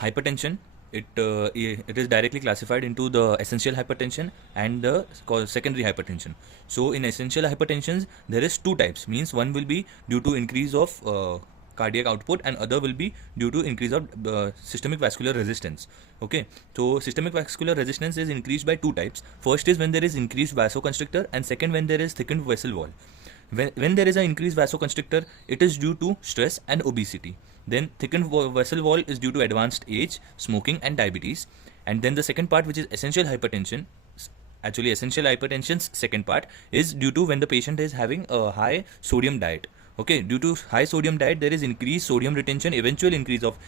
hypertension, it is directly classified into the essential hypertension and the secondary hypertension. So in essential hypertensions there is two types, means one will be due to increase of cardiac output and other will be due to increase of systemic vascular resistance. Okay, so systemic vascular resistance is increased by two types. First is when there is increased vasoconstrictor, and second when there is thickened vessel wall. When there is an increased vasoconstrictor, it is due to stress and obesity. Then thickened vessel wall is due to advanced age, smoking and diabetes. And then the second part, which is essential hypertension, actually essential hypertension's second part is due to when the patient is having a high sodium diet. Okay, due to high sodium diet, there is increased sodium retention, eventual increase of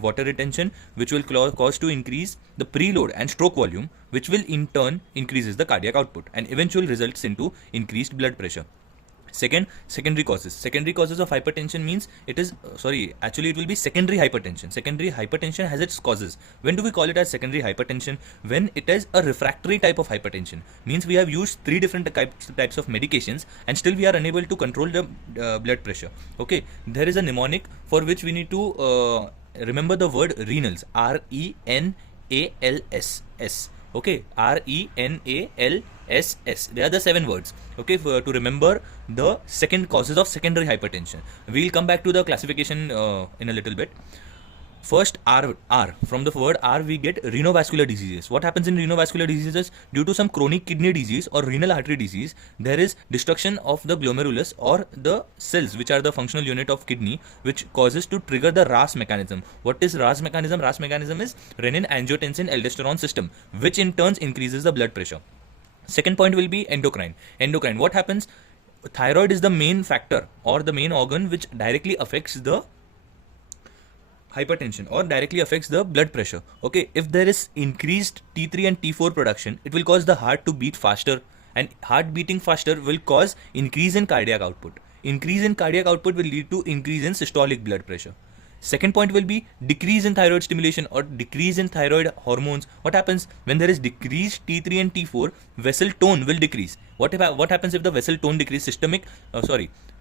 water retention, which will cause to increase the preload and stroke volume, which will in turn increases the cardiac output and eventual results into increased blood pressure. Secondary causes of hypertension means it is actually it will be secondary hypertension. Secondary hypertension has its causes. When do we call it as secondary hypertension? When it is a refractory type of hypertension, means we have used three different types of medications and still we are unable to control the blood pressure. Okay, there is a mnemonic for which we need to remember the word renals, RENALSS. Okay, RENALSS. They are the 7 words. Okay, to remember the second causes of secondary hypertension. We'll come back to the classification in a little bit. First, R. From the word R, we get renovascular diseases. What happens in renovascular diseases? Due to some chronic kidney disease or renal artery disease, there is destruction of the glomerulus or the cells, which are the functional unit of kidney, which causes to trigger the RAS mechanism. What is RAS mechanism? RAS mechanism is renin-angiotensin-aldosterone system, which in turn increases the blood pressure. Second point will be endocrine. What happens? Thyroid is the main factor or the main organ which directly affects the hypertension or directly affects the blood pressure. Okay, if there is increased T3 and T4 production, it will cause the heart to beat faster, and heart beating faster will cause increase in cardiac output. Increase in cardiac output will lead to increase in systolic blood pressure. Second point will be decrease in thyroid stimulation or decrease in thyroid hormones. What happens when there is decreased T3 and T4? Vessel tone will decrease. What happens if the vessel tone decrease?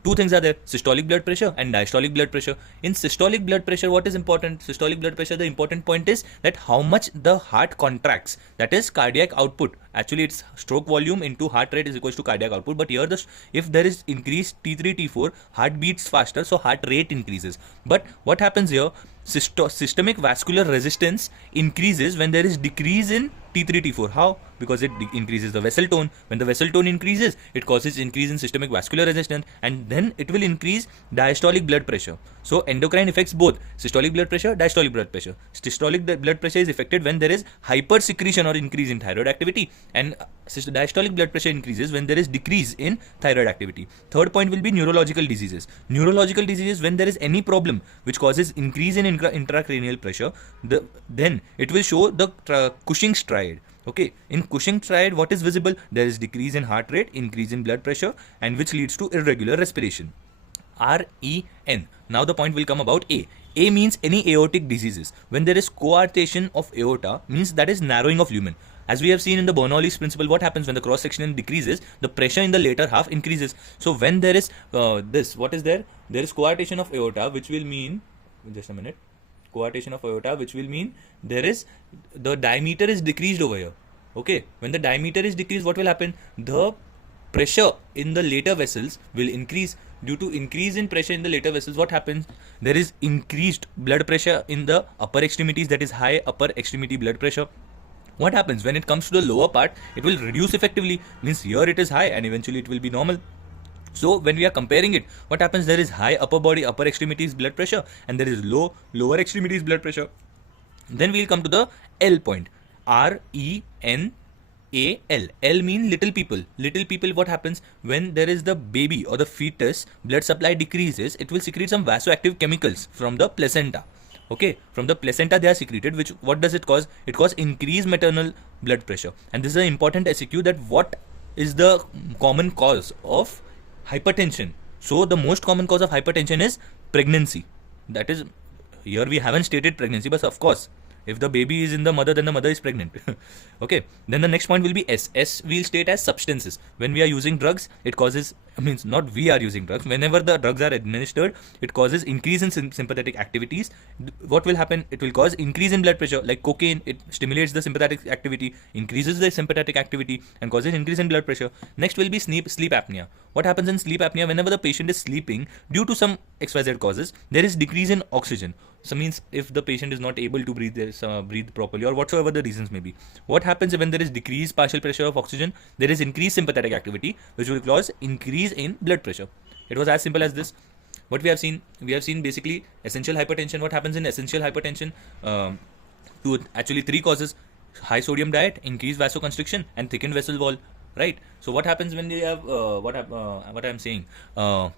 Two things are there: systolic blood pressure and diastolic blood pressure. In systolic blood pressure, what is important? Systolic blood pressure, the important point is that how much the heart contracts. That is cardiac output. Actually, it's stroke volume into heart rate is equals to cardiac output. But here, if there is increased T3, T4, heart beats faster, so heart rate increases. But what happens here? Systemic vascular resistance increases when there is decrease in T3, T4. How? Because it increases the vessel tone. When the vessel tone increases, it causes increase in systemic vascular resistance, and then it will increase diastolic blood pressure. So endocrine affects both systolic blood pressure, diastolic blood pressure. Systolic blood pressure is affected when there is hypersecretion or increase in thyroid activity, and diastolic blood pressure increases when there is decrease in thyroid activity. Third point will be neurological diseases. Neurological diseases, when there is any problem which causes increase in intracranial pressure, then it will show the Cushing's triad. Okay, in Cushing's triad, what is visible? There is decrease in heart rate, increase in blood pressure, and which leads to irregular respiration. REN. Now the point will come about A. A means any aortic diseases. When there is coarctation of aorta, means that is narrowing of lumen. As we have seen in the Bernoulli's principle, what happens when the cross section decreases? The pressure in the later half increases. So when there is what is there? There is coarctation of aorta, which will mean, just a minute. Coarctation of aorta, which will mean there is the diameter is decreased over here. Okay, when the diameter is decreased, what will happen? The pressure in the later vessels will increase. Due to increase in pressure in the later vessels, what happens? There is increased blood pressure in the upper extremities, that is high upper extremity blood pressure. What happens when it comes to the lower part? It will reduce effectively, means here it is high and eventually it will be normal. So when we are comparing it, what happens? There is high upper body, upper extremities blood pressure, and there is low lower extremities blood pressure. Then we will come to the L point. RENAL. L mean little people. Little people, what happens? When there is the baby or the fetus, blood supply decreases, it will secrete some vasoactive chemicals from the placenta. Okay, from the placenta they are secreted, which what does it cause? It causes increased maternal blood pressure. And this is an important SQ, that what is the common cause of hypertension. So the most common cause of hypertension is pregnancy. That is, here we haven't stated pregnancy, but of course If the baby is in the mother, then the mother is pregnant. Okay. Then the next point will be S. S we'll state as substances. When we are using drugs, it causes, means not we are using drugs. Whenever the drugs are administered, it causes increase in sympathetic activities. What will happen? It will cause increase in blood pressure. Like cocaine, it stimulates the sympathetic activity, increases the sympathetic activity, and causes increase in blood pressure. Next will be sleep apnea. What happens in sleep apnea? Whenever the patient is sleeping, due to some XYZ causes, there is decrease in oxygen. So means if the patient is not able to breathe properly, or whatsoever the reasons may be. What happens when there is decreased partial pressure of oxygen? There is increased sympathetic activity, which will cause increase in blood pressure. It was as simple as this. What we have seen basically essential hypertension. What happens in essential hypertension? To actually 3 causes: high sodium diet, increased vasoconstriction, and thickened vessel wall. Right. So what happens when they have what I'm saying?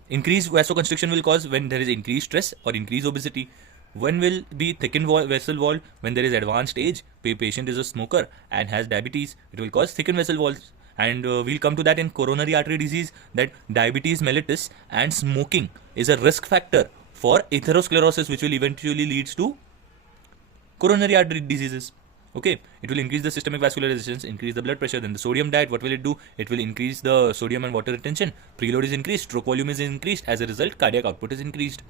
Increased vasoconstriction will cause when there is increased stress or increased obesity. When will be thickened vessel wall? When there is advanced age, patient is a smoker and has diabetes, it will cause thickened vessel walls. And we'll come to that in coronary artery disease, that diabetes mellitus and smoking is a risk factor for atherosclerosis, which will eventually leads to coronary artery diseases. Okay, it will increase the systemic vascular resistance, increase the blood pressure. Then the sodium diet, what will it do? It will increase the sodium and water retention. Preload is increased, stroke volume is increased. As a result, cardiac output is increased.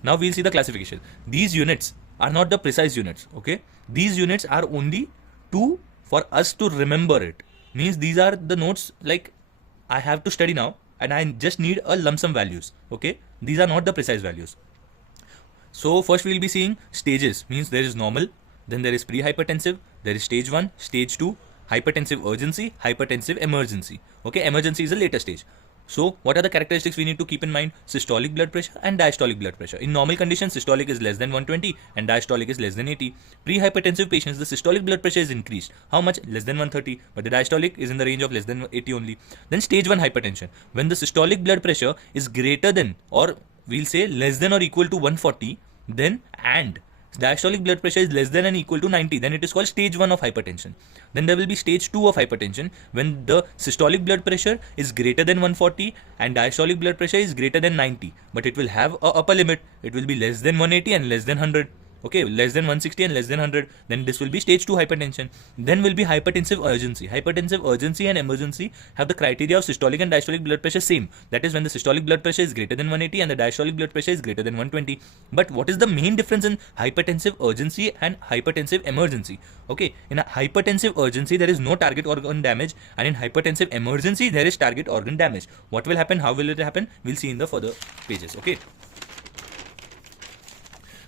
Now we'll see the classification. These units are not the precise units. Okay, these units are only to for us to remember it. Means these are the notes, like I have to study now and I just need a lump sum values. Okay, these are not the precise values. So first we'll be seeing stages. Means there is normal, then there is pre-hypertensive, there is stage 1, stage 2, hypertensive urgency, hypertensive emergency. Okay, emergency is a later stage. So what are the characteristics we need to keep in mind? Systolic blood pressure and diastolic blood pressure. In normal conditions, systolic is less than 120 and diastolic is less than 80. Pre-hypertensive patients, the systolic blood pressure is increased. How much? Less than 130, but the diastolic is in the range of less than 80 only. Then stage 1 hypertension. When the systolic blood pressure is greater than, or we'll say less than or equal to 140, then and diastolic blood pressure is less than and equal to 90, then it is called stage 1 of hypertension. Then there will be stage 2 of hypertension, when the systolic blood pressure is greater than 140 and diastolic blood pressure is greater than 90, but it will have a upper limit. It will be less than 180 and less than 100. Okay, less than 160 and less than 100, then this will be stage 2 hypertension. Then will be hypertensive urgency. Hypertensive urgency and emergency have the criteria of systolic and diastolic blood pressure same. That is when the systolic blood pressure is greater than 180 and the diastolic blood pressure is greater than 120. But what is the main difference in hypertensive urgency and hypertensive emergency? Okay, in a hypertensive urgency there is no target organ damage, and in hypertensive emergency there is target organ damage. What will happen? How will it happen? We'll see in the further pages. Okay.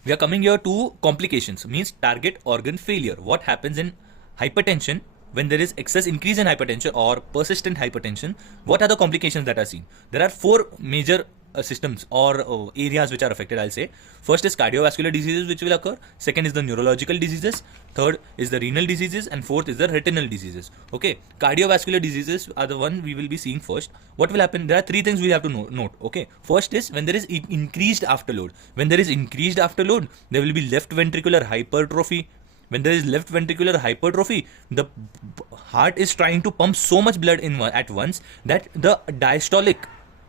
We are coming here to complications, means target organ failure. What happens in hypertension when there is excess increase in hypertension or persistent hypertension? What are the complications that are seen? There are 4 major systems or areas which are affected, I'll say. First is cardiovascular diseases which will occur. Second is the neurological diseases. Third is the renal diseases, and fourth is the retinal diseases. Okay, cardiovascular diseases are the one we will be seeing first. What will happen? There are 3 things we have to note. Okay, first is when there is increased afterload. When there is increased afterload, there will be left ventricular hypertrophy. When there is left ventricular hypertrophy, the heart is trying to pump so much blood in at once that the diastolic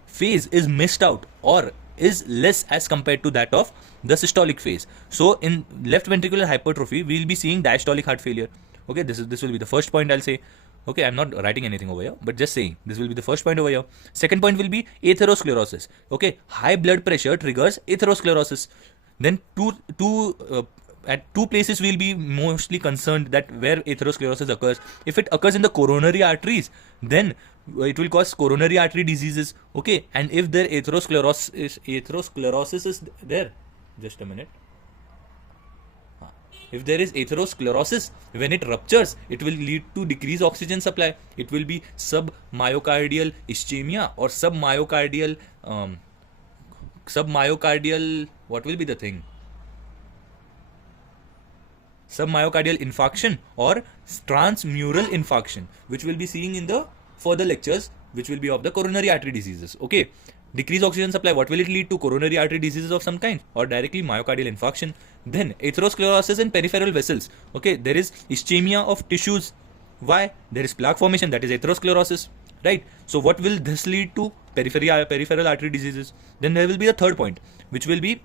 phase is missed out or is less as compared to that of the systolic phase. So in left ventricular hypertrophy, we will be seeing diastolic heart failure. Okay, this will be the first point I'll say. Okay, I'm not writing anything over here, but just saying this will be the first point over here. Second point will be atherosclerosis. Okay, high blood pressure triggers atherosclerosis. Then at 2 places we'll be mostly concerned that where atherosclerosis occurs. If it occurs in the coronary arteries, then it will cause coronary artery diseases. Okay, and if there atherosclerosis is there, just a minute. If there is atherosclerosis, when it ruptures, it will lead to decreased oxygen supply. It will be submyocardial ischemia or submyocardial what will be the thing? Submyocardial infarction or transmural infarction, which we'll be seeing in the further lectures, which will be of the coronary artery diseases. Okay, decreased oxygen supply, what will it lead to? Coronary artery diseases of some kind or directly myocardial infarction. Then atherosclerosis in peripheral vessels. Okay, there is ischemia of tissues. Why? There is plaque formation, that is atherosclerosis, right? So what will this lead to? Peripheral artery diseases. Then there will be the third point, which will be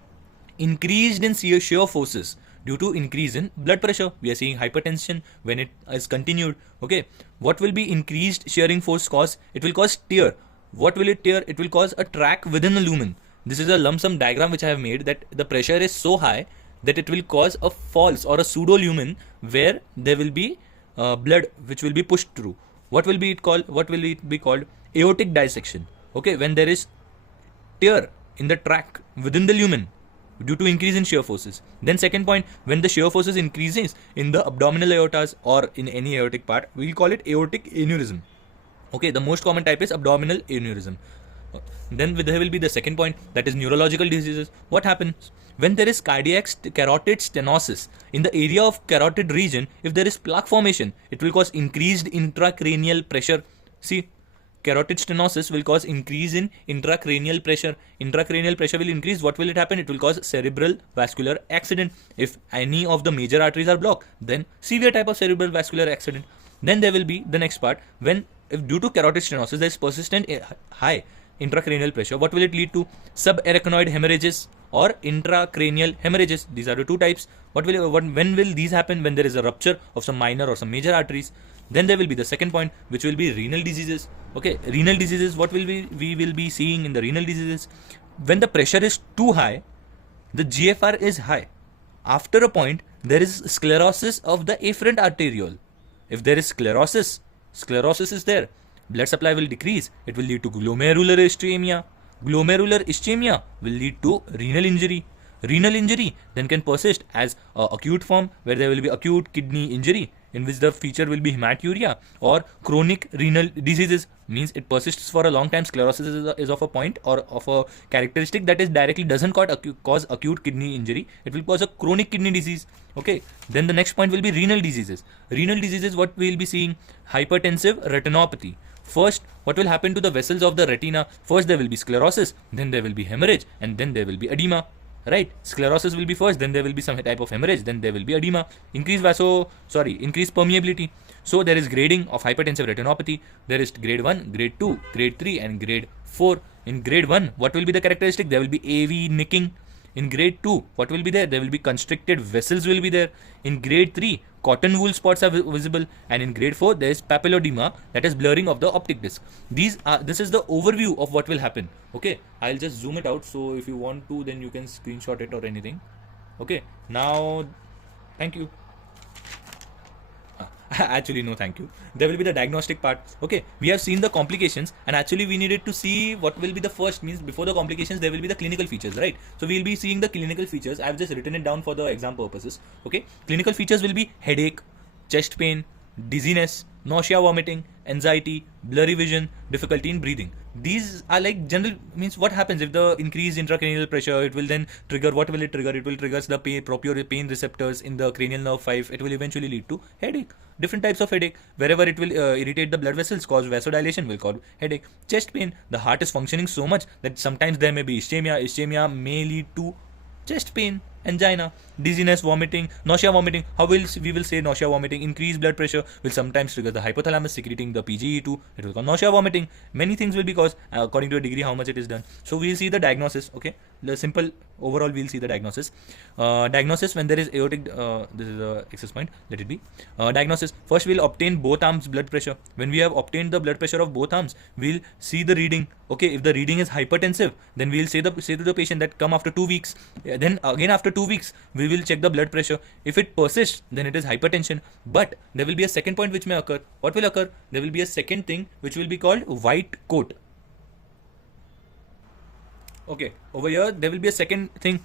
increased in shear forces due to increase in blood pressure. We are seeing hypertension when it is continued. Okay, what will be increased shearing force cause? It will cause tear. What will it tear? It will cause a track within the lumen. This is a lump sum diagram which I have made, that the pressure is so high that it will cause a false or a pseudo lumen where there will be blood which will be pushed through. What will be it called? What will it be called? Aortic dissection. Okay, when there is tear in the track within the lumen due to increase in shear forces. Then second point, when the shear forces increases in the abdominal aortas or in any aortic part, we will call it aortic aneurysm. Okay, the most common type is abdominal aneurysm. Then there will be the second point, that is neurological diseases. What happens when there is cardiac carotid stenosis in the area of carotid region? If there is plaque formation, it will cause increased intracranial pressure. See, carotid stenosis will cause increase in intracranial pressure. Intracranial pressure will increase. What will it happen? It will cause cerebral vascular accident. If any of the major arteries are blocked, then severe type of cerebral vascular accident. Then there will be the next part, when if due to carotid stenosis there is persistent high intracranial pressure, what will it lead to? Subarachnoid hemorrhages or intracranial hemorrhages. These are the two types. When will these happen? When there is a rupture of some minor or some major arteries. Then there will be the second point, which will be renal diseases. Okay, renal diseases, what will we will be seeing in the renal diseases? When the pressure is too high, the GFR is high. After a point, there is sclerosis of the afferent arteriole. If there is sclerosis is there, blood supply will decrease. It will lead to glomerular ischemia. Glomerular ischemia will lead to renal injury. Renal injury then can persist as acute form, where there will be acute kidney injury in which the feature will be hematuria, or chronic renal diseases, means it persists for a long time. Sclerosis is of a point or of a characteristic that is directly doesn't cause acute kidney injury. It will cause a chronic kidney disease. Okay, then the next point will be renal diseases. Renal diseases, what we will be seeing? Hypertensive retinopathy. First, what will happen to the vessels of the retina? First there will be sclerosis, then there will be hemorrhage, and then there will be edema. Right, sclerosis will be first, then there will be some type of hemorrhage, then there will be edema. Increased permeability. So there is grading of hypertensive retinopathy. There is grade 1, grade 2, grade 3 and grade 4. In grade 1, what will be the characteristic? There will be AV nicking. In grade 2, what will be there? There will be constricted vessels will be there. In grade 3, cotton wool spots are visible. And in grade 4, there is papilledema, that is blurring of the optic disc. This is the overview of what will happen. Okay, I'll just zoom it out. So if you want to, then you can screenshot it or anything. Okay, now, thank you. Actually, no, thank you. There will be the diagnostic part. Okay, we have seen the complications, and actually we needed to see what will be the first, means before the complications there will be the clinical features, right? So we will be seeing the clinical features. I have just written it down for the exam purposes. Okay, clinical features will be headache, chest pain, dizziness, nausea, vomiting, anxiety, blurry vision, difficulty in breathing. These are like general, means what happens if the increased intracranial pressure, it will then trigger, what will it trigger? It will trigger the proper pain receptors in the cranial nerve 5. It will eventually lead to headache. Different types of headache. Wherever it will irritate the blood vessels, cause vasodilation, will cause headache. Chest pain, the heart is functioning so much that sometimes there may be ischemia. Ischemia may lead to chest pain, angina, dizziness, vomiting, nausea, vomiting. How will we will say nausea, vomiting? Increased blood pressure will sometimes trigger the hypothalamus secreting the PGE2. It will cause nausea, vomiting. Many things will be caused according to a degree how much it is done. So we will see the diagnosis. Okay, the simple overall we will see the diagnosis. Diagnosis when there is aortic. This is the access point. Let it be. Diagnosis. First we will obtain both arms blood pressure. When we have obtained the blood pressure of both arms, we will see the reading. Okay, if the reading is hypertensive, then we will say to the patient that come after 2 weeks. Then again after 2 weeks, we will check the blood pressure. If it persists, then it is hypertension. But there will be a second point which may occur. What will occur? There will be a second thing which will be called white coat. Okay, over here there will be a second thing.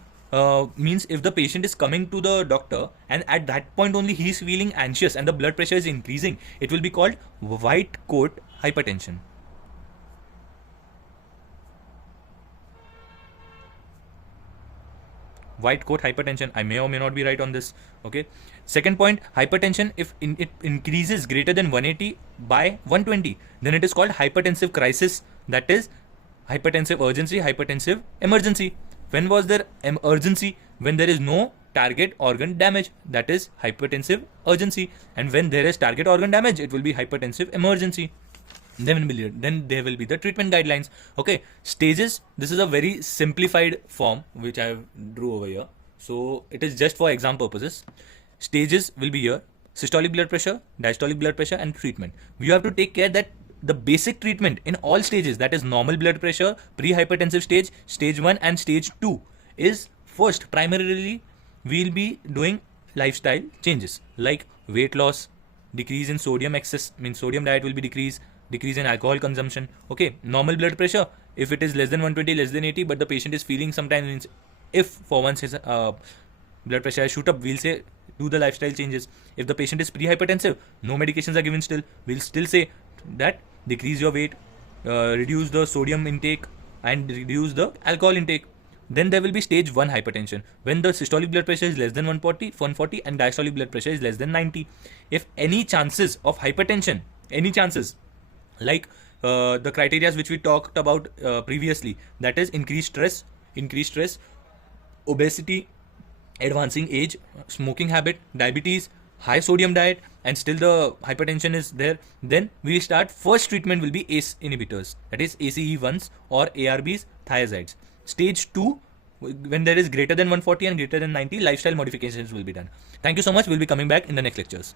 Means if the patient is coming to the doctor and at that point only he is feeling anxious and the blood pressure is increasing, it will be called white coat hypertension. White coat hypertension. I may or may not be right on this. Okay. Second point, hypertension, if it increases greater than 180 by 120, then it is called hypertensive crisis. That is hypertensive urgency, hypertensive emergency. When was there urgency? When there is no target organ damage. That is hypertensive urgency. And when there is target organ damage, it will be hypertensive emergency. Then there will be the treatment guidelines. Okay, stages. This is a very simplified form which I have drew over here. So it is just for exam purposes. Stages will be here: systolic blood pressure, diastolic blood pressure, and treatment. You have to take care that the basic treatment in all stages, that is normal blood pressure, pre-hypertensive stage, stage 1 and stage 2, is first primarily we'll be doing lifestyle changes like weight loss, decrease in sodium excess, means sodium diet will be decrease in alcohol consumption. Okay, normal blood pressure, if it is less than 120, less than 80, but the patient is feeling sometimes, if for once his blood pressure has shoot up, we'll say do the lifestyle changes. If the patient is pre-hypertensive, no medications are given still, we'll still say that decrease your weight, reduce the sodium intake and reduce the alcohol intake. Then there will be stage 1 hypertension, when the systolic blood pressure is less than 140 and diastolic blood pressure is less than 90. If any chances of hypertension, any chances, like the criteria which we talked about previously, that is increased stress, obesity, advancing age, smoking habit, diabetes, high sodium diet, and still the hypertension is there, then we start first treatment will be ACE inhibitors, that is ACE1s or ARBs, thiazides. Stage 2, when there is greater than 140 and greater than 90, lifestyle modifications will be done. Thank you so much. We'll be coming back in the next lectures.